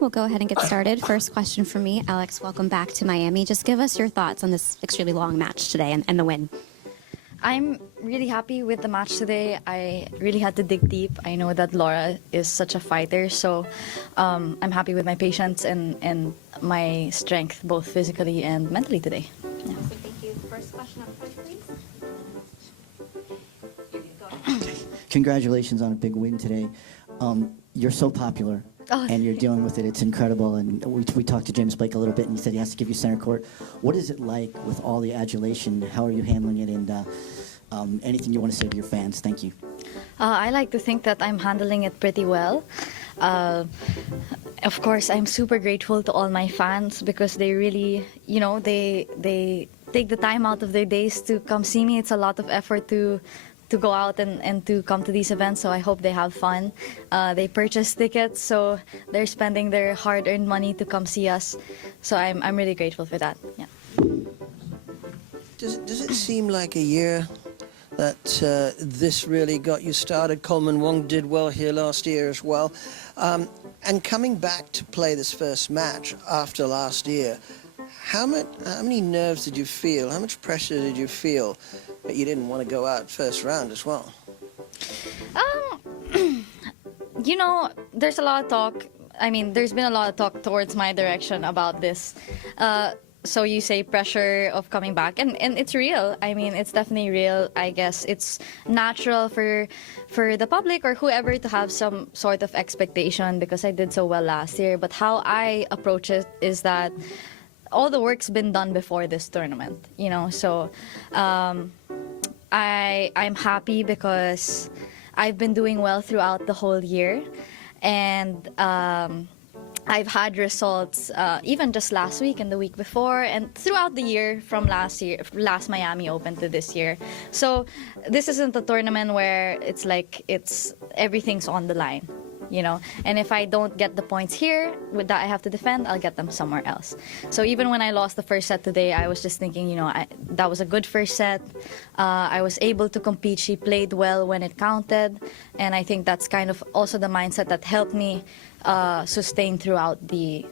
we'll go ahead and get started. First question for me. Alex, welcome back to Miami. Just give us your thoughts on this extremely long match today and the win. I'm really happy with the match today. I really had to dig deep. I know that Laura is such a fighter, so I'm happy with my patience and my strength, both physically and mentally today. Yeah. Thank you. First question up front, please. Congratulations on a big win today. You're so popular, and you're dealing with it. It's incredible. And we talked to James Blake a little bit, and he said he has to give you center court. What is it like with all the adulation? How are you handling it? And anything you want to say to your fans? Thank you. I like to think that I'm handling it pretty well. Of course, I'm super grateful to all my fans because they really, they take the time out of their days to come see me. It's a lot of effort to go out and to come to these events, so I hope they have fun. They purchase tickets, so they're spending their hard-earned money to come see us. So I'm really grateful for that. Yeah. Does it seem like a year that this really got you started? Coleman Wong did well here last year as well. And coming back to play this first match after last year, how many nerves did you feel? How much pressure did you feel that you didn't want to go out first round as well? There's a lot of talk. I mean, there's been a lot of talk towards my direction about this. So you say pressure of coming back, and it's real. I mean, it's definitely real. I guess it's natural for the public or whoever to have some sort of expectation because I did so well last year. But how I approach it is that all the work's been done before this tournament, so I'm happy because I've been doing well throughout the whole year, and I've had results even just last week and the week before and throughout the year from last Miami Open to this year. So this isn't a tournament where it's like everything's on the line. And if I don't get the points here with that I have to defend, I'll get them somewhere else. So even when I lost the first set today, I was just thinking, that was a good first set. I was able to compete. She played well when it counted. And I think that's kind of also the mindset that helped me sustain throughout the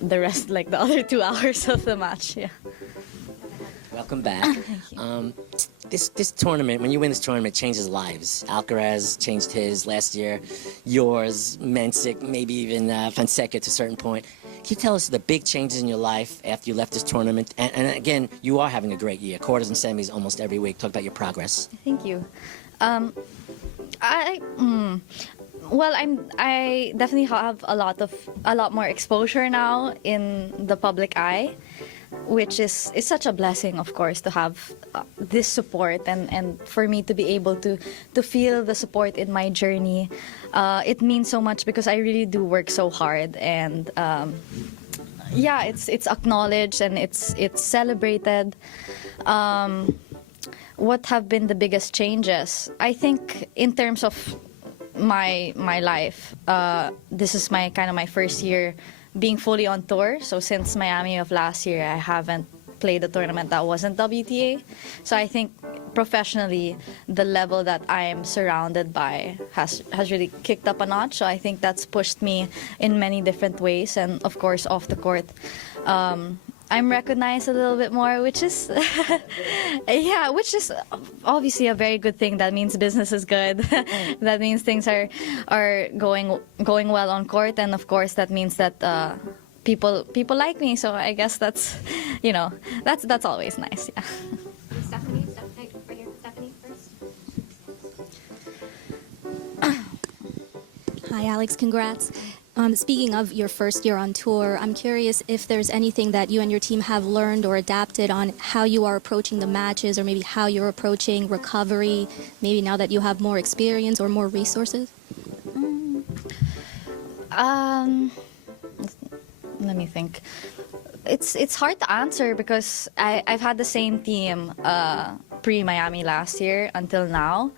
rest, like the other 2 hours of the match. Yeah. Welcome back. Thank you. This tournament, when you win this tournament, it changes lives. Alcaraz changed his last year, yours, Mensik, maybe even Fonseca to a certain point. Can you tell us the big changes in your life after you left this tournament? And again, you are having a great year, quarters and semis almost every week. Talk about your progress. Thank you. Well, I definitely have a lot more exposure now in the public eye, which is such a blessing, of course, to have this support and for me to be able to feel the support in my journey. It means so much because I really do work so hard, and yeah, it's acknowledged and it's celebrated. What have been the biggest changes? I think in terms of my life, this is my first year being fully on tour. So since Miami of last year, I haven't played a tournament that wasn't WTA. So I think professionally, the level that I am surrounded by has really kicked up a notch. So I think that's pushed me in many different ways. And of course, off the court, I'm recognized a little bit more, which is, yeah, which is obviously a very good thing. That means business is good. That means things are going well on court, and of course that means that people like me. So I guess that's, that's always nice. Yeah. Stephanie, right here. Stephanie first. Hi, Alex. Congrats. Speaking of your first year on tour, I'm curious if there's anything that you and your team have learned or adapted on how you are approaching the matches, or maybe how you're approaching recovery, maybe now that you have more experience or more resources? Let me think. It's hard to answer because I've had the same team pre-Miami last year until now.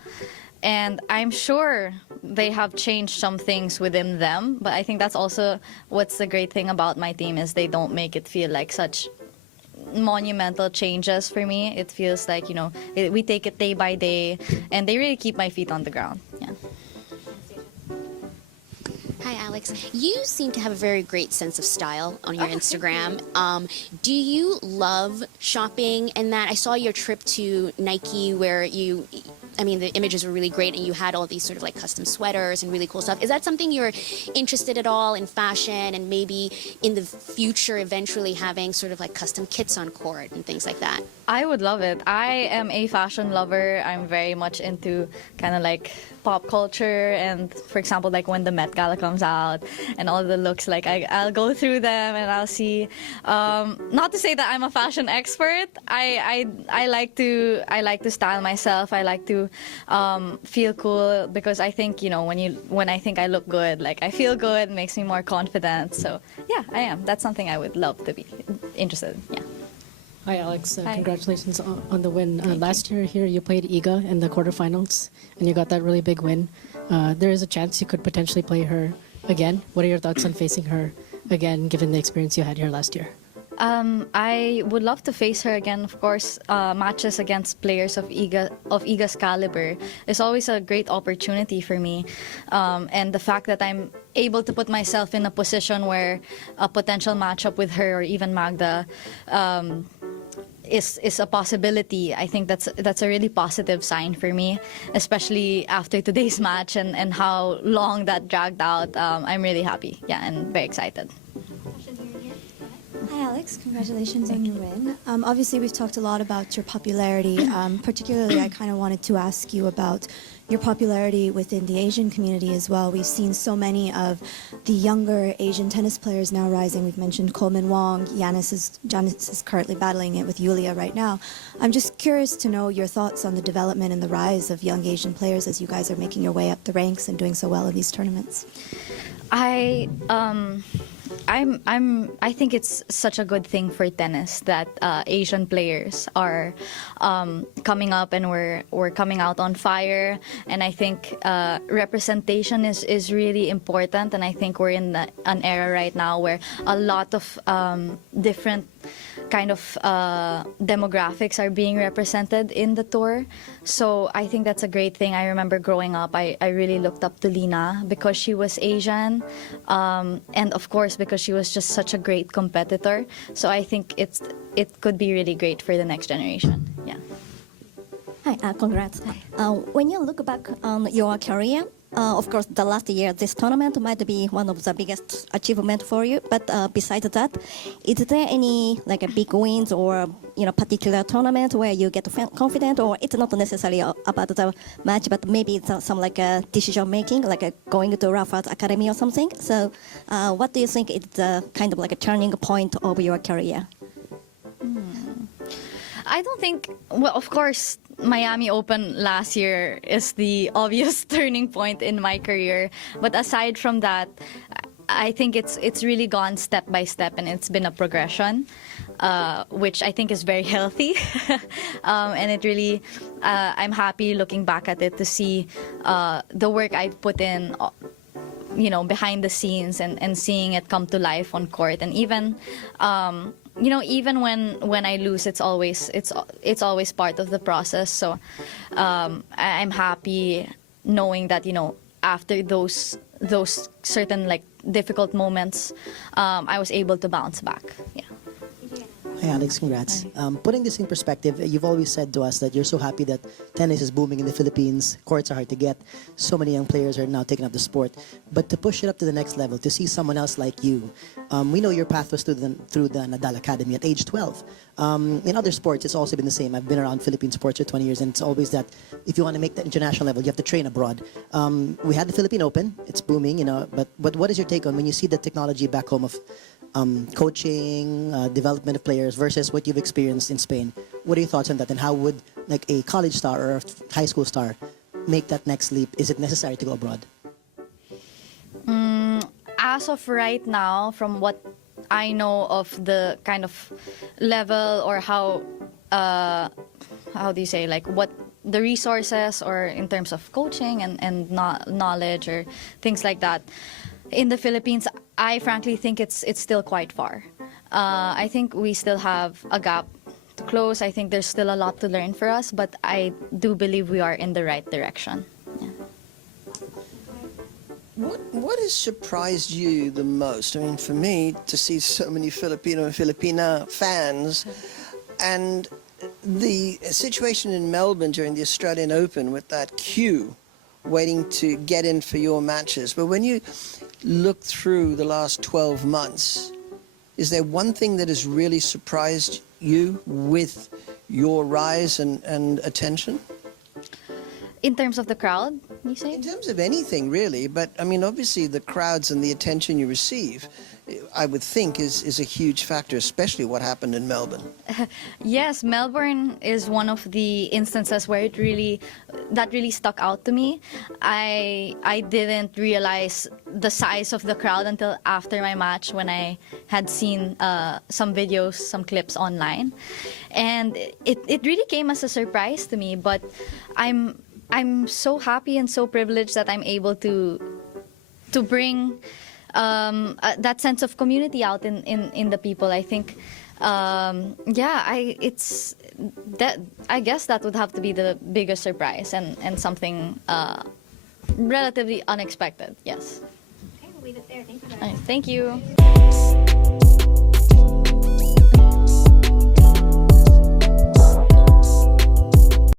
And I'm sure they have changed some things within them, but I think that's also what's the great thing about my team is they don't make it feel like such monumental changes for me. It feels like, we take it day by day, and they really keep my feet on the ground. Yeah. Hi, Alex. You seem to have a very great sense of style on your Instagram. Do you love shopping? And that I saw your trip to Nike where the images were really great and you had all these sort of like custom sweaters and really cool stuff. Is that something you're interested at all in fashion and maybe in the future eventually having sort of like custom kits on court and things like that? I would love it. I am a fashion lover. I'm very much into kind of like pop culture, and for example, like when the Met Gala comes out and all the looks, like I'll go through them and I'll see. Not to say that I'm a fashion expert. I like to style myself. I like to feel cool because I think when I think I look good, like I feel good, it makes me more confident. So yeah, I am. That's something I would love to be interested in. Yeah. Hi, Alex. Hi. Congratulations on the win. Last year here, you played Iga in the quarterfinals, and you got that really big win. There is a chance you could potentially play her again. What are your thoughts on facing her again, given the experience you had here last year? I would love to face her again. Of course, matches against players of Iga's caliber is always a great opportunity for me. And the fact that I'm able to put myself in a position where a potential matchup with her or even Magda is a possibility, I think that's a really positive sign for me, especially after today's match and how long that dragged out. I'm really happy, and very excited. Hi, Alex. Congratulations on your win. Obviously, we've talked a lot about your popularity. Particularly, I kind of wanted to ask you about your popularity within the Asian community as well. We've seen so many of the younger Asian tennis players now rising. We've mentioned Coleman Wong. Giannis is currently battling it with Yulia right now. I'm just curious to know your thoughts on the development and the rise of young Asian players as you guys are making your way up the ranks and doing so well in these tournaments. I think it's such a good thing for tennis that Asian players are coming up and we're coming out on fire. And I think representation is really important. And I think we're in an era right now where a lot of different kind of demographics are being represented in the tour. So I think that's a great thing. I remember growing up, I really looked up to Lina because she was Asian, and of course because she was just such a great competitor. So I think it could be really great for the next generation. Yeah. Hi, congrats. When you look back on your career, of course, the last year, this tournament might be one of the biggest achievement for you. But besides that, is there any like a big wins or particular tournament where you get confident, or it's not necessarily about the match, but maybe it's some like a decision making, like going to Rafa's academy or something. So, what do you think is the kind of like a turning point of your career? I don't think, well, of course, Miami Open last year is the obvious turning point in my career. But aside from that, I think it's really gone step by step, and it's been a progression, which I think is very healthy. And it really, I'm happy looking back at it to see the work I've put in, behind the scenes and seeing it come to life on court. And even even when I lose, it's always part of the process. So I'm happy knowing that after those certain like difficult moments, I was able to bounce back. Yeah. Hi, Alex. Congrats. Putting this in perspective, you've always said to us that you're so happy that tennis is booming in the Philippines. Courts are hard to get. So many young players are now taking up the sport. But to push it up to the next level, to see someone else like you, we know your path was through the Nadal Academy at age 12. In other sports, it's also been the same. I've been around Philippine sports for 20 years, and it's always that if you want to make that international level, you have to train abroad. We had the Philippine Open. It's booming, but what is your take on when you see the technology back home of coaching, development of players versus what you've experienced in Spain? What are your thoughts on that, and how would like a college star or a high school star make that next leap? Is it necessary to go abroad? As of right now, from what I know of the kind of level or how do you say, like what the resources or in terms of coaching and knowledge or things like that in the Philippines, I frankly think it's still quite far. I think we still have a gap to close. I think there's still a lot to learn for us, but I do believe we are in the right direction. Yeah. What has surprised you the most? I mean, for me, to see so many Filipino and Filipina fans, and the situation in Melbourne during the Australian Open with that queue waiting to get in for your matches. But when you look through the last 12 months, is there one thing that has really surprised you with your rise and attention? In terms of the crowd, you say? In terms of anything, really. But, I mean, obviously the crowds and the attention you receive, I would think, is a huge factor, especially what happened in Melbourne. Yes, Melbourne is one of the instances where that really stuck out to me. I didn't realize the size of the crowd until after my match, when I had seen some videos, some clips online. And it really came as a surprise to me, but I'm so happy and so privileged that I'm able to bring that sense of community out in the people. I think, I guess that would have to be the biggest surprise and something relatively unexpected. Yes. Okay, we'll leave it there. Thank you. Thank you.